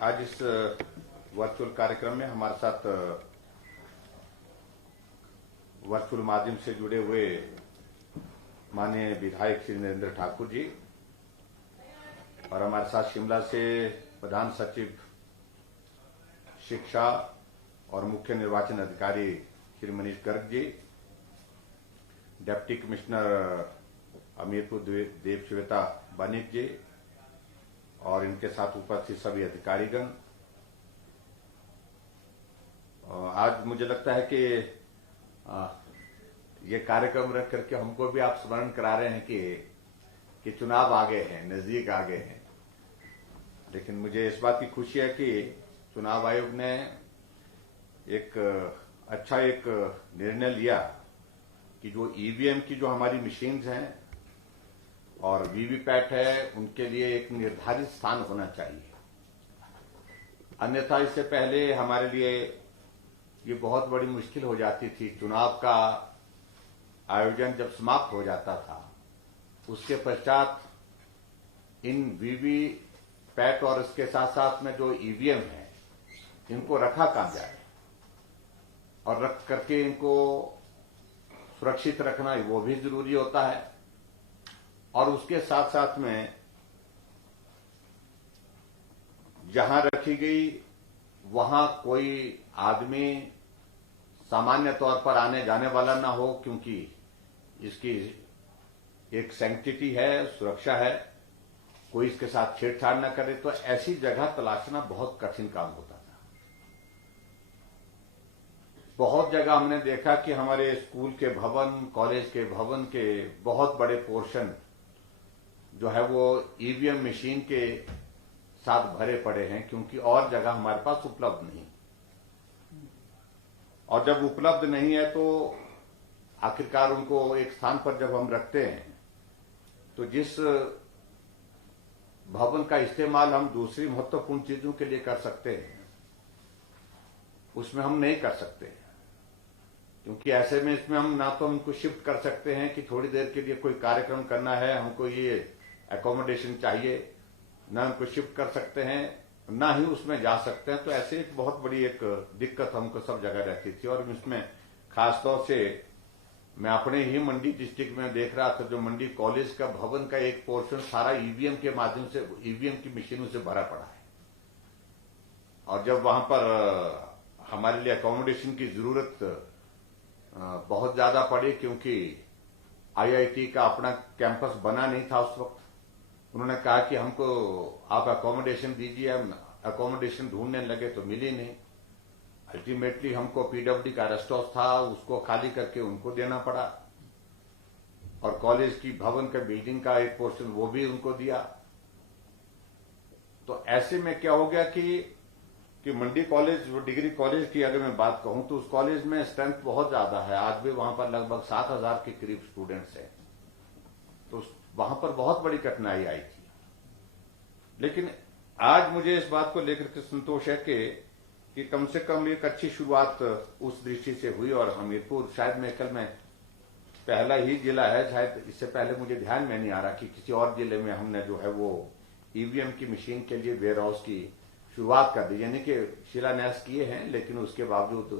आज इस वर्चुअल कार्यक्रम में हमारे साथ वर्चुअल माध्यम से जुड़े हुए माननीय विधायक श्री नरेंद्र ठाकुर जी और हमारे साथ शिमला से प्रधान सचिव शिक्षा और मुख्य निर्वाचन अधिकारी श्री मनीष गर्ग जी, डिप्टी कमिश्नर हमीरपुर देव श्वेता बनिक जी और इनके साथ उपस्थित सभी अधिकारीगण। आज मुझे लगता है कि ये कार्यक्रम रख करके हमको भी आप स्मरण करा रहे हैं कि चुनाव आगे हैं, नजदीक आ गए हैं। लेकिन मुझे इस बात की खुशी है कि चुनाव आयोग ने एक अच्छा निर्णय लिया कि जो ईवीएम की जो हमारी मशीन्स हैं और वीवीपैट है, उनके लिए एक निर्धारित स्थान होना चाहिए। अन्यथा इससे पहले हमारे लिए ये बहुत बड़ी मुश्किल हो जाती थी। चुनाव का आयोजन जब समाप्त हो जाता था, उसके पश्चात इन वीवीपैट और इसके साथ साथ में जो ईवीएम है, इनको रखा कहां जाए और रख करके इनको सुरक्षित रखना वो भी जरूरी होता है। और उसके साथ साथ में जहां रखी गई वहां कोई आदमी सामान्य तौर पर आने जाने वाला ना हो, क्योंकि इसकी एक सैंक्टिटी है, सुरक्षा है, कोई इसके साथ छेड़छाड़ न करे। तो ऐसी जगह तलाशना बहुत कठिन काम होता था। बहुत जगह हमने देखा कि हमारे स्कूल के भवन, कॉलेज के भवन के बहुत बड़े पोर्शन जो है वो ईवीएम मशीन के साथ भरे पड़े हैं, क्योंकि और जगह हमारे पास उपलब्ध नहीं। और जब उपलब्ध नहीं है तो आखिरकार उनको एक स्थान पर जब हम रखते हैं तो जिस भवन का इस्तेमाल हम दूसरी महत्वपूर्ण चीजों के लिए कर सकते हैं, उसमें हम नहीं कर सकते, क्योंकि ऐसे में इसमें हम ना तो हमको शिफ्ट कर सकते हैं कि थोड़ी देर के लिए कोई कार्यक्रम करना है, हमको ये एकोमोडेशन चाहिए, ना हमको शिफ्ट कर सकते हैं, ना ही उसमें जा सकते हैं। तो ऐसे एक बहुत बड़ी एक दिक्कत हमको सब जगह रहती थी। और इसमें खासतौर से मैं अपने ही मंडी डिस्ट्रिक्ट में देख रहा था, जो मंडी कॉलेज का भवन का एक पोर्शन सारा ईवीएम के माध्यम से, ईवीएम की मशीनों से भरा पड़ा है। और जब वहां पर हमारे लिए एकोमोडेशन की जरूरत बहुत ज्यादा पड़ी, क्योंकि आईआईटी का अपना कैंपस बना नहीं था उस वक्त। उन्होंने कहा कि हमको आप अकोमोडेशन दीजिए। हम अकोमोडेशन ढूंढने लगे तो मिली नहीं। अल्टीमेटली हमको पीडब्ल्यूडी का रेस्ट हाउस था, उसको खाली करके उनको देना पड़ा। और कॉलेज की भवन का बिल्डिंग का एक पोर्शन वो भी उनको दिया। तो ऐसे में क्या हो गया कि मंडी कॉलेज, जो डिग्री कॉलेज की अगर मैं बात कहूं तो उस कॉलेज में स्ट्रेंथ बहुत ज्यादा है। आज भी वहां पर लगभग 7,000 के करीब स्टूडेंट्स हैं। तो वहां पर बहुत बड़ी कठिनाई आई थी। लेकिन आज मुझे इस बात को लेकर के संतोष है कि कम से कम एक अच्छी शुरुआत उस दृष्टि से हुई। और हमीरपुर शायद मेकल में पहला ही जिला है, शायद इससे पहले मुझे ध्यान में नहीं आ रहा कि किसी और जिले में हमने जो है वो ईवीएम की मशीन के लिए वेयर हाउस की शुरुआत कर दी। यानी कि शिलान्यास किए हैं, लेकिन उसके बावजूद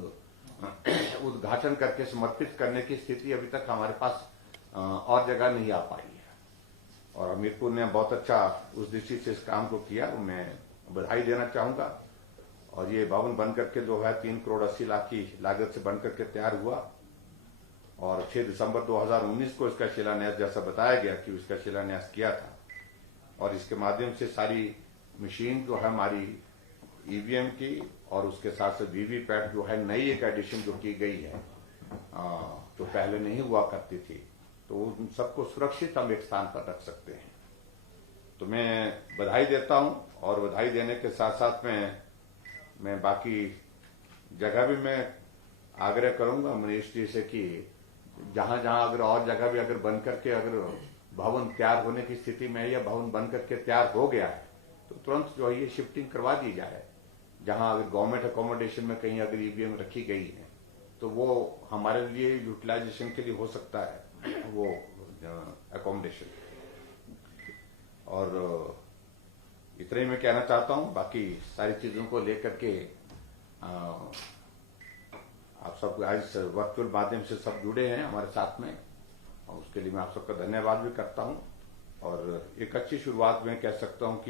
उद्घाटन करके समर्पित करने की स्थिति अभी तक हमारे पास और जगह नहीं आ पाई है। और हमीरपुर ने बहुत अच्छा उस दृष्टि से इस काम को किया, मैं बधाई देना चाहूंगा। और ये भवन बन करके जो है 3 करोड़ 80 लाख की लागत से बन करके तैयार हुआ। और 6 दिसंबर 2019 को इसका शिलान्यास, जैसा बताया गया कि इसका शिलान्यास किया था। और इसके माध्यम से सारी मशीन जो है हमारी ईवीएम की और उसके साथ साथ वीवीपैट जो है नई एक एडिशन जो की गई है, जो पहले नहीं हुआ करती थी, तो उन सबको सुरक्षित हम एक स्थान पर रख सकते हैं। तो मैं बधाई देता हूं। और बधाई देने के साथ साथ में मैं बाकी जगह भी मैं आग्रह करूंगा मनीष जी से कि जहां जहां अगर और जगह भी अगर बन करके अगर भवन तैयार होने की स्थिति में है या भवन बन करके तैयार हो गया है, तो तुरंत जो है ये शिफ्टिंग करवा दी जाए। जहां अगर गवर्नमेंट अकोमोडेशन में कहीं अगर ईवीएम रखी गई है तो वो हमारे लिए यूटिलाइजेशन के लिए हो सकता है वो अकोमोडेशन। और इतना ही मैं कहना चाहता हूं। बाकी सारी चीजों को लेकर के आप सब आज वर्चुअल माध्यम से सब जुड़े हैं हमारे साथ में, और उसके लिए मैं आप सबका धन्यवाद भी करता हूं। और एक अच्छी शुरुआत में कह सकता हूं कि